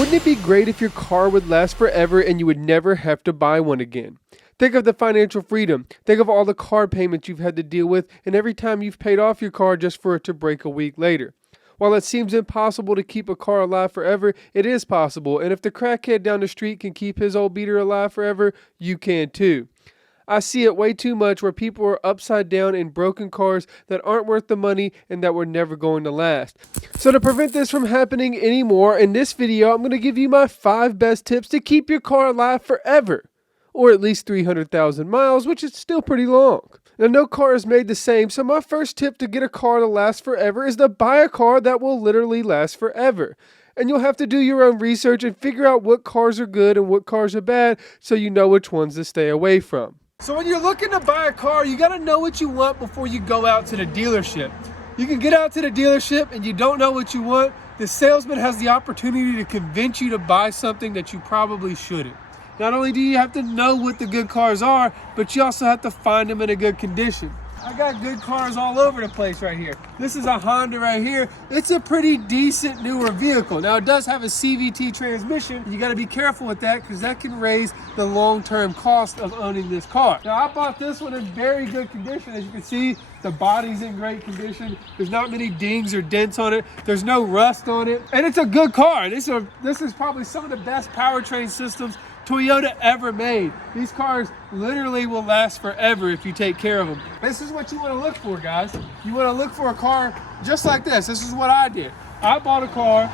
Wouldn't it be great if your car would last forever and you would never have to buy one again? Think of the financial freedom. Think of all the car payments you've had to deal with and every time you've paid off your car just for it to break a week later. While it seems impossible to keep a car alive forever, it is possible. And if the crackhead down the street can keep his old beater alive forever, you can too. I see it way too much where people are upside down in broken cars that aren't worth the money and that were never going to last. So to prevent this from happening anymore, in this video, I'm going to give you my 5 best tips to keep your car alive forever. Or at least 300,000 miles, which is still pretty long. Now, no car is made the same, so my first tip to get a car to last forever is to buy a car that will literally last forever. And you'll have to do your own research and figure out what cars are good and what cars are bad so you know which ones to stay away from. So when you're looking to buy a car, you got to know what you want before you go out to the dealership. You can get out to the dealership and you don't know what you want. The salesman has the opportunity to convince you to buy something that you probably shouldn't. Not only do you have to know what the good cars are, but you also have to find them in a good condition. I got good cars all over the place right here. This is a Honda right here. It's a pretty decent newer vehicle. Now it does have a CVT transmission. You got to be careful with that because that can raise the long-term cost of owning this car. Now I bought this one in very good condition. As you can see, the body's in great condition. There's not many dings or dents on it. There's no rust on it. And it's a good car. This is probably some of the best powertrain systems Toyota ever made. These cars literally will last forever if you take care of them. This is what you want to look for, guys. You want to look for a car just like this. This is what I did. I bought a car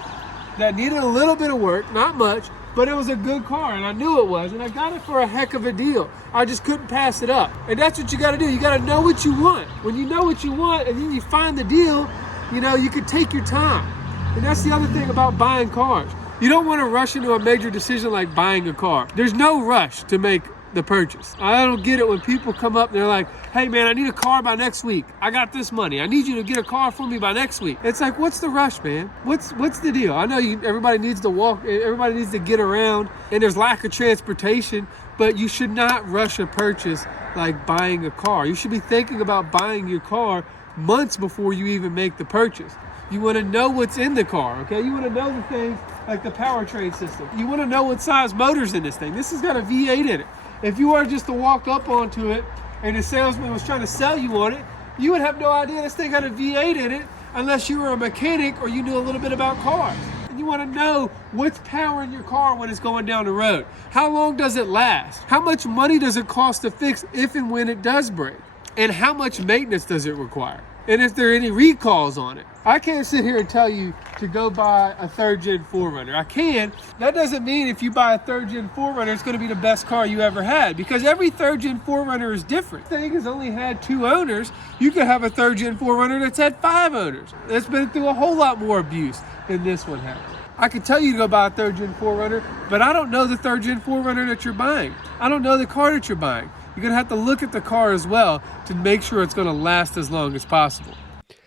that needed a little bit of work, not much, but it was a good car and I knew it was, and I got it for a heck of a deal. I just couldn't pass it up. And that's what you got to do. You got to know what you want. When you know what you want and then you find the deal, you know, you can take your time. And that's the other thing about buying cars. You don't want to rush into a major decision like buying a car. There's no rush to make the purchase. I don't get it when people come up and they're like, hey man, I need a car by next week. I got this money. I need you to get a car for me by next week. It's like, what's the rush, man? What's the deal? I know everybody needs to walk, everybody needs to get around, and there's lack of transportation, but you should not rush a purchase like buying a car. You should be thinking about buying your car months before you even make the purchase. You want to know what's in the car, okay? You want to know the things like the powertrain system. You want to know what size motor's in this thing. This has got a V8 in it. If you were just to walk up onto it and the salesman was trying to sell you on it, you would have no idea this thing had a V8 in it unless you were a mechanic or you knew a little bit about cars. And you want to know what's powering your car when it's going down the road. How long does it last? How much money does it cost to fix if and when it does break? And how much maintenance does it require? And if there are any recalls on it. I can't sit here and tell you to go buy a 3rd gen 4Runner. I can. That doesn't mean if you buy a 3rd gen 4Runner, it's going to be the best car you ever had, because every 3rd gen 4Runner is different. This thing has only had 2 owners. You could have a 3rd gen 4Runner that's had 5 owners. It's been through a whole lot more abuse than this one has. I could tell you to go buy a 3rd gen 4Runner, but I don't know the 3rd gen 4Runner that you're buying. I don't know the car that you're buying. You're going to have to look at the car as well to make sure it's going to last as long as possible.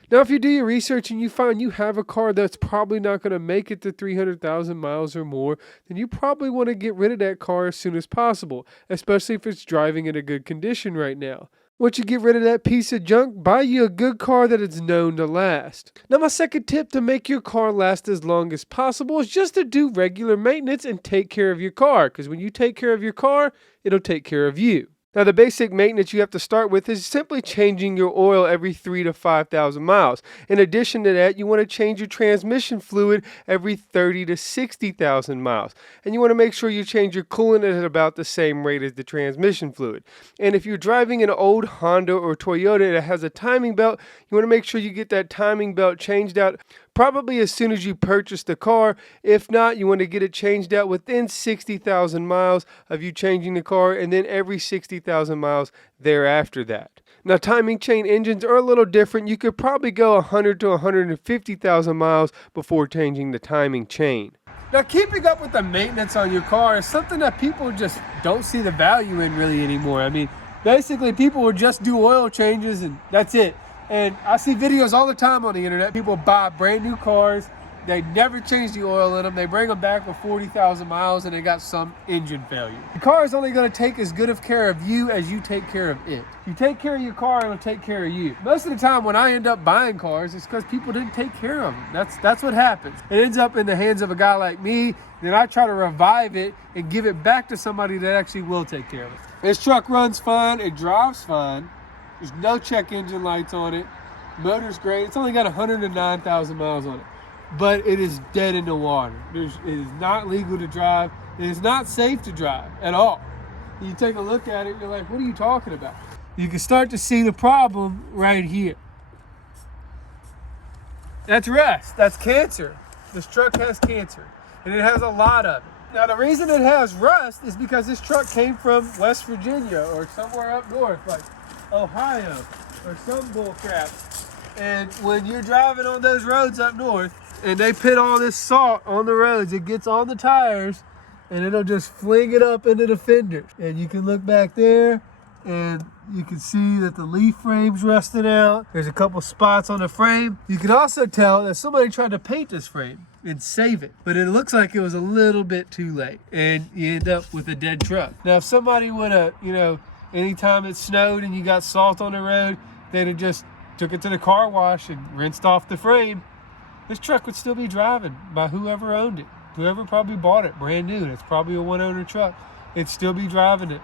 Now, if you do your research and you find you have a car that's probably not going to make it to 300,000 miles or more, then you probably want to get rid of that car as soon as possible, especially if it's driving in a good condition right now. Once you get rid of that piece of junk, buy you a good car that is known to last. Now, my second tip to make your car last as long as possible is just to do regular maintenance and take care of your car, because when you take care of your car, it'll take care of you. Now, the basic maintenance you have to start with is simply changing your oil every 3,000 to 5,000 miles. In addition to that, you want to change your transmission fluid every 30,000 to 60,000 miles. And you want to make sure you change your coolant at about the same rate as the transmission fluid. And if you're driving an old Honda or Toyota that has a timing belt, you want to make sure you get that timing belt changed out probably as soon as you purchase the car. If not, you want to get it changed out within 60,000 miles of you changing the car, and then every 60,000 miles thereafter that. Now, timing chain engines are a little different. You could probably go 100 to 150,000 miles before changing the timing chain. Now, keeping up with the maintenance on your car is something that people just don't see the value in really anymore. I mean, basically people will just do oil changes and that's it. And I see videos all the time on the internet. People buy brand new cars They never change the oil in them. They bring them back with 40,000 miles and they got some engine failure. The car is only going to take as good of care of you as you take care of it. If you take care of your car, it'll take care of you. Most of the time when I end up buying cars, it's because people didn't take care of them. That's what happens. It ends up in the hands of a guy like me. Then I try to revive it and give it back to somebody that actually will take care of it. This truck runs fine. It drives fine. There's no check engine lights on it. Motor's great. It's only got 109,000 miles on it. But it is dead in the water. It is not legal to drive. It is not safe to drive at all. You take a look at it, you're like, what are you talking about? You can start to see the problem right here. That's rust. That's cancer. This truck has cancer, and it has a lot of it. Now, the reason it has rust is because this truck came from West Virginia or somewhere up north, like Ohio or some bull crap. And when you're driving on those roads up north, and they put all this salt on the roads, it gets on the tires and it'll just fling it up into the fenders. And you can look back there and you can see that the leaf frame's rusting out. There's a couple spots on the frame. You can also tell that somebody tried to paint this frame and save it, but it looks like it was a little bit too late and you end up with a dead truck. Now, if somebody would have, anytime it snowed and you got salt on the road, they'd have just took it to the car wash and rinsed off the frame, this truck would still be driving by whoever owned it. Whoever probably bought it brand new. It's probably a one-owner truck. It'd still be driving it.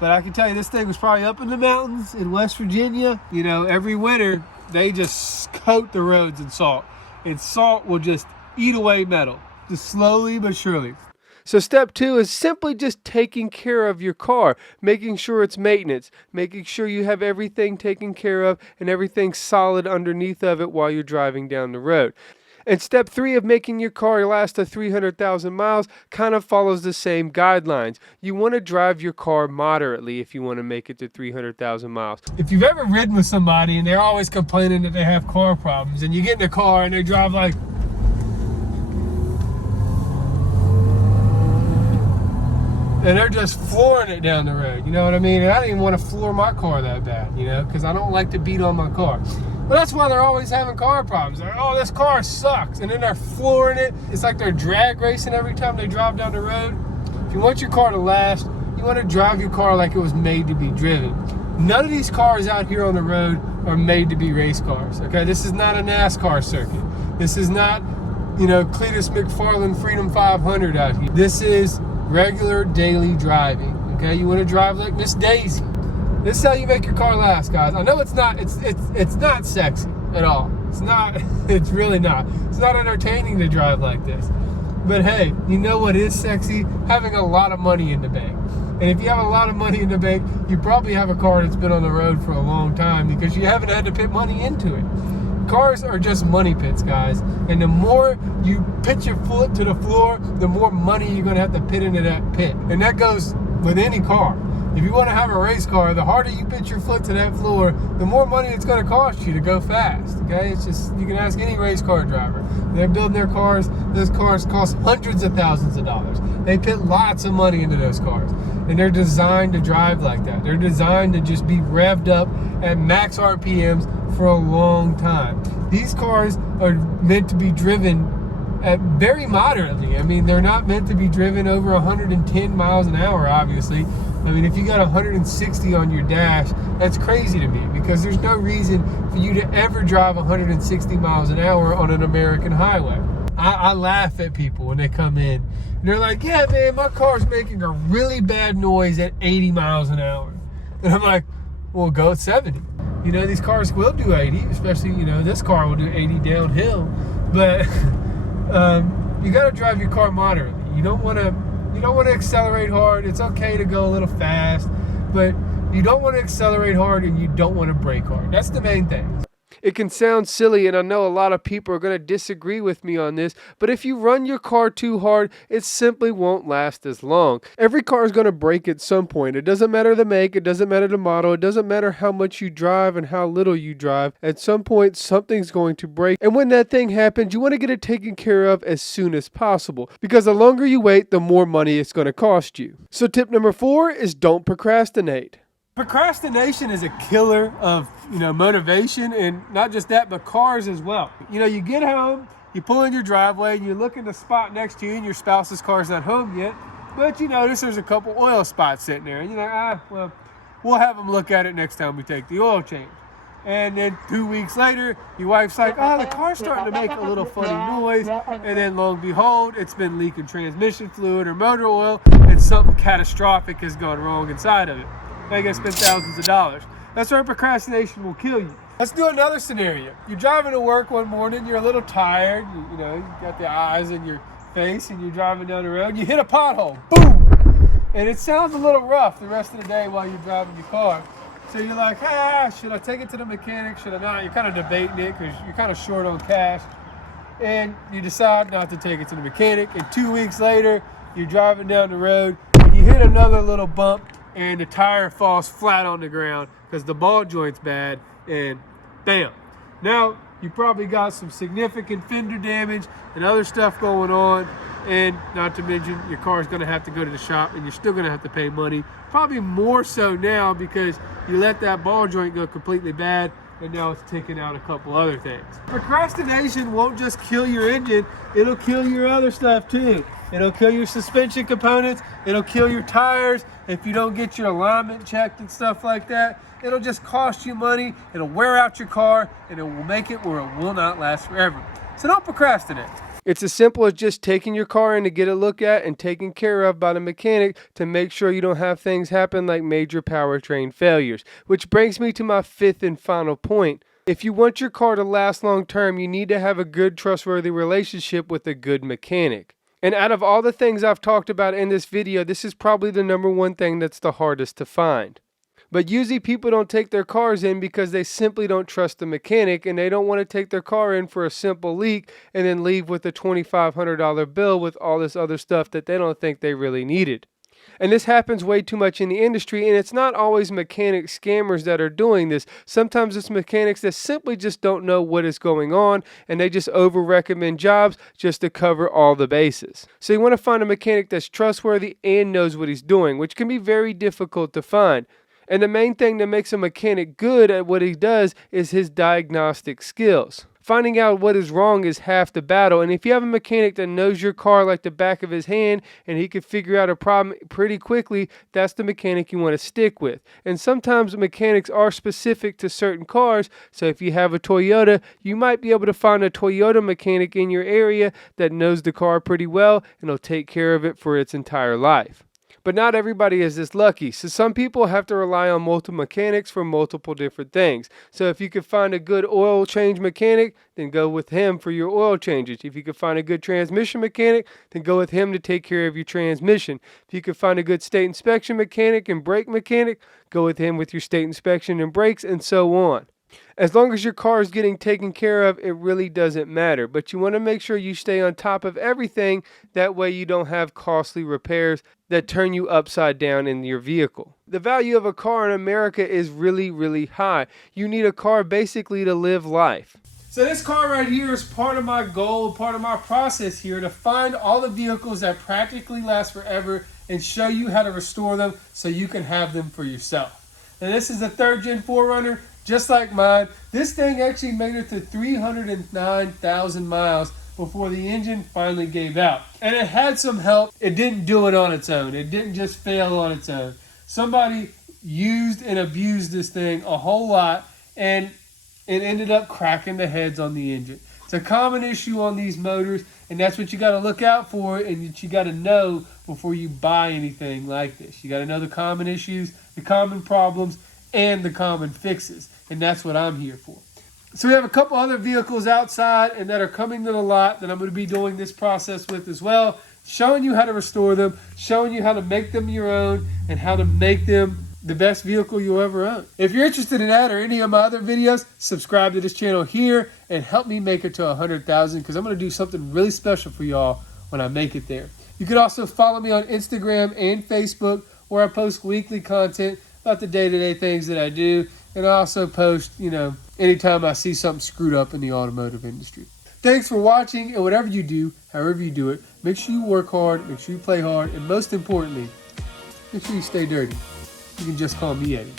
But I can tell you, this thing was probably up in the mountains in West Virginia. Every winter, they just coat the roads in salt. And salt will just eat away metal, just slowly but surely. So step 2 is simply just taking care of your car, making sure it's maintenance, making sure you have everything taken care of and everything solid underneath of it while you're driving down the road. And step 3 of making your car last to 300,000 miles kind of follows the same guidelines. You want to drive your car moderately if you want to make it to 300,000 miles. If you've ever ridden with somebody and they're always complaining that they have car problems, and you get in the car and they drive like, and they're just flooring it down the road, you know what I mean? And I didn't even want to floor my car that bad, because I don't like to beat on my car. But that's why they're always having car problems. They're, oh, this car sucks. And then they're flooring it. It's like they're drag racing every time they drive down the road. If you want your car to last, you want to drive your car like it was made to be driven. None of these cars out here on the road are made to be race cars, okay? This is not a NASCAR circuit. This is not, Cletus McFarland Freedom 500 out here. This is regular daily driving, okay? You want to drive like Miss Daisy. This is how you make your car last, guys. I know it's not sexy at all. It's really not. It's not entertaining to drive like this. But hey, you know what is sexy? Having a lot of money in the bank. And if you have a lot of money in the bank, you probably have a car that's been on the road for a long time because you haven't had to put money into it. Cars are just money pits, guys. And the more you put your foot to the floor, the more money you're gonna have to put into that pit. And that goes with any car. If you want to have a race car, the harder you put your foot to that floor, the more money it's going to cost you to go fast, okay? It's just, you can ask any race car driver. They're building their cars. Those cars cost hundreds of thousands of dollars. They put lots of money into those cars. And they're designed to drive like that. They're designed to just be revved up at max RPMs for a long time. These cars are meant to be driven at very moderately. I mean, they're not meant to be driven over 110 miles an hour, obviously. I mean, if you got 160 on your dash, that's crazy to me because there's no reason for you to ever drive 160 miles an hour on an American highway. I laugh at people when they come in and they're like, yeah, man, my car's making a really bad noise at 80 miles an hour. And I'm like, well, go at 70. These cars will do 80, especially, this car will do 80 downhill. But you got to drive your car moderately. You don't want to accelerate hard. It's okay to go a little fast, but you don't want to accelerate hard and you don't want to brake hard. That's the main thing. It can sound silly, and I know a lot of people are going to disagree with me on this, but if you run your car too hard, it simply won't last as long. Every car is going to break at some point. It doesn't matter the make, it doesn't matter the model, it doesn't matter how much you drive and how little you drive. At some point, something's going to break, and when that thing happens, you want to get it taken care of as soon as possible, because the longer you wait, the more money it's going to cost you. So tip number 4 is don't procrastinate. Procrastination is a killer of, motivation, and not just that, but cars as well. You get home, You pull in your driveway and you look in the spot next to you and your spouse's car's not home yet, but you notice there's a couple oil spots sitting there. And you're like, well, we'll have them look at it next time we take the oil change. And then 2 weeks later, your wife's like, the car's starting to make a little funny noise. And then lo and behold, it's been leaking transmission fluid or motor oil, and something catastrophic has gone wrong inside of it. Now you gotta spend thousands of dollars. That's where procrastination will kill you. Let's do another scenario. You're driving to work one morning, you're a little tired, you got the eyes in your face, and you're driving down the road, you hit a pothole, boom! And it sounds a little rough the rest of the day while you're driving your car. So you're like, should I take it to the mechanic? Should I not? You're kind of debating it because you're kind of short on cash. And you decide not to take it to the mechanic. And 2 weeks later, you're driving down the road and you hit another little bump and the tire falls flat on the ground because the ball joint's bad, and bam. Now, you probably got some significant fender damage and other stuff going on. And not to mention, your car's going to have to go to the shop and you're still going to have to pay money. Probably more so now because you let that ball joint go completely bad and now it's taking out a couple other things. Procrastination won't just kill your engine, it'll kill your other stuff too. It'll kill your suspension components, it'll kill your tires if you don't get your alignment checked and stuff like that. It'll just cost you money, it'll wear out your car, and it will make it where it will not last forever. So don't procrastinate. It's as simple as just taking your car in to get a look at and taken care of by the mechanic to make sure you don't have things happen like major powertrain failures. Which brings me to my fifth and final point. If you want your car to last long term, you need to have a good, trustworthy relationship with a good mechanic. And out of all the things I've talked about in this video, this is probably the number one thing that's the hardest to find. But usually people don't take their cars in because they simply don't trust the mechanic and they don't want to take their car in for a simple leak and then leave with a $2,500 bill with all this other stuff that they don't think they really needed. And this happens way too much in the industry, and it's not always mechanic scammers that are doing this. Sometimes it's mechanics that simply just don't know what is going on and they just over-recommend jobs just to cover all the bases. So you want to find a mechanic that's trustworthy and knows what he's doing, which can be very difficult to find. And the main thing that makes a mechanic good at what he does is his diagnostic skills. Finding out what is wrong is half the battle, and if you have a mechanic that knows your car like the back of his hand and he can figure out a problem pretty quickly, that's the mechanic you want to stick with. And sometimes mechanics are specific to certain cars, so if you have a Toyota, you might be able to find a Toyota mechanic in your area that knows the car pretty well and will take care of it for its entire life. But not everybody is this lucky, so some people have to rely on multiple mechanics for multiple different things. So if you could find a good oil change mechanic, then go with him for your oil changes. If you could find a good transmission mechanic, then go with him to take care of your transmission. If you could find a good state inspection mechanic and brake mechanic, go with him with your state inspection and brakes, and so on. As long as your car is getting taken care of, it really doesn't matter. But you want to make sure you stay on top of everything. That way you don't have costly repairs that turn you upside down in your vehicle. The value of a car in America is really, really high. You need a car basically to live life. So this car right here is part of my goal, part of my process here to find all the vehicles that practically last forever and show you how to restore them so you can have them for yourself. And this is a 3rd Gen 4Runner. Just like mine. This thing actually made it to 309,000 miles before the engine finally gave out. And it had some help. It didn't do it on its own. It didn't just fail on its own. Somebody used and abused this thing a whole lot, and it ended up cracking the heads on the engine. It's a common issue on these motors, and that's what you got to look out for and that you got to know before you buy anything like this. You got to know the common issues, the common problems, and the common fixes, and that's what I'm here for. So we have a couple other vehicles outside and that are coming to the lot that I'm going to be doing this process with as well, showing you how to restore them, showing you how to make them your own, and how to make them the best vehicle you'll ever own. If you're interested in that or any of my other videos, subscribe to this channel here and help me make it to 100,000 because I'm going to do something really special for y'all when I make it there. You can also follow me on Instagram and Facebook where I post weekly content about the day-to-day things that I do, and I also post, anytime I see something screwed up in the automotive industry. Thanks for watching, and whatever you do, however you do it, make sure you work hard, make sure you play hard, and most importantly, make sure you stay dirty. You can just call me Eddie.